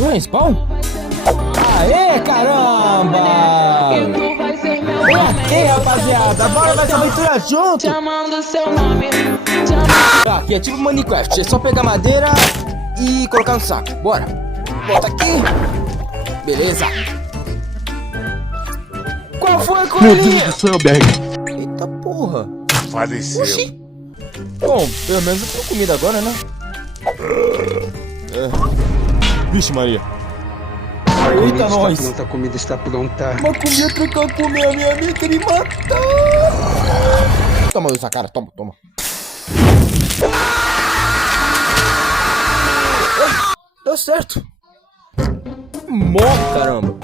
Um spawn? Aê, caramba! Vem aqui, rapaziada! Bora nessa aventura junto! Chamando seu nome. Aqui é tipo Minecraft, é só pegar madeira e colocar no saco. Bora! Bota aqui! Beleza! Qual foi, Meu Deus coelhinha? do céu, BR. Eita porra! Faleceu. Oxi! Bom, pelo menos eu tenho comida agora, né? Vixe Maria! Eita, nós! A comida está pronta. Uma comida trocando por minha amiga e me matar! Toma essa cara, toma, toma. Deu certo. Morre, caramba.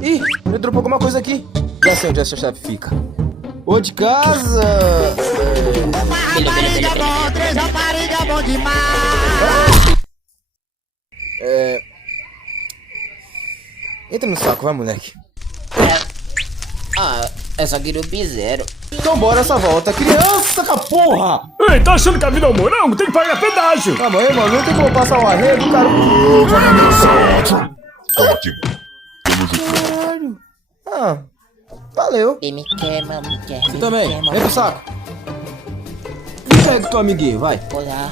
Ih, eu dropou alguma coisa aqui. Já sei onde essa chave fica. Ô de casa. Rapariga bom, 3 rapariga bom demais. Entra no saco, vai, moleque. É só queria o piseiro. Então bora essa volta. Criança, com a porra! Ei, tá achando que a vida é um morango? Tem que pagar pedágio. Calma aí, mano. Não tem como passar o arredo, cara. Ótimo. Temos o plano. Caralho. Ah, valeu. Me queima, me quer. Você também. Vem pro saco. E pega o teu amiguinho, vai. Olá.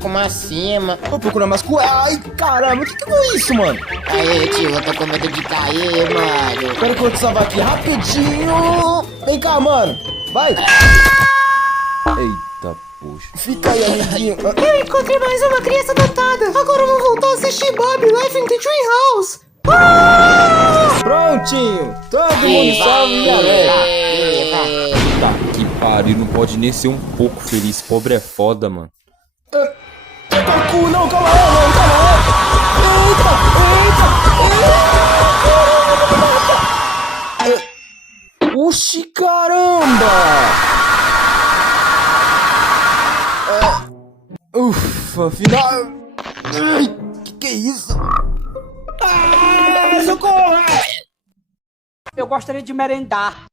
Como assim, mano? Vou procurar mais coelho. Ai, caramba. O que foi isso, mano? Aí, tio, eu tô com medo de cair, mano. Quero que eu te salvar aqui rapidinho. Vem cá, mano. Vai. Eita, poxa. Fica aí, amiguinho. Eu encontrei mais uma criança adotada. Agora vou voltar a assistir Bob Life in the Treehouse. Prontinho. Todo mundo salve, galera. Tá que pariu. Não pode nem ser um pouco feliz. Pobre é foda, mano. Eita, cu, não, calma aí, mano, calma aí. Eita. Oxi, caramba. Ufa, final. Ai, que é isso? Socorro! Eu gostaria de merendar.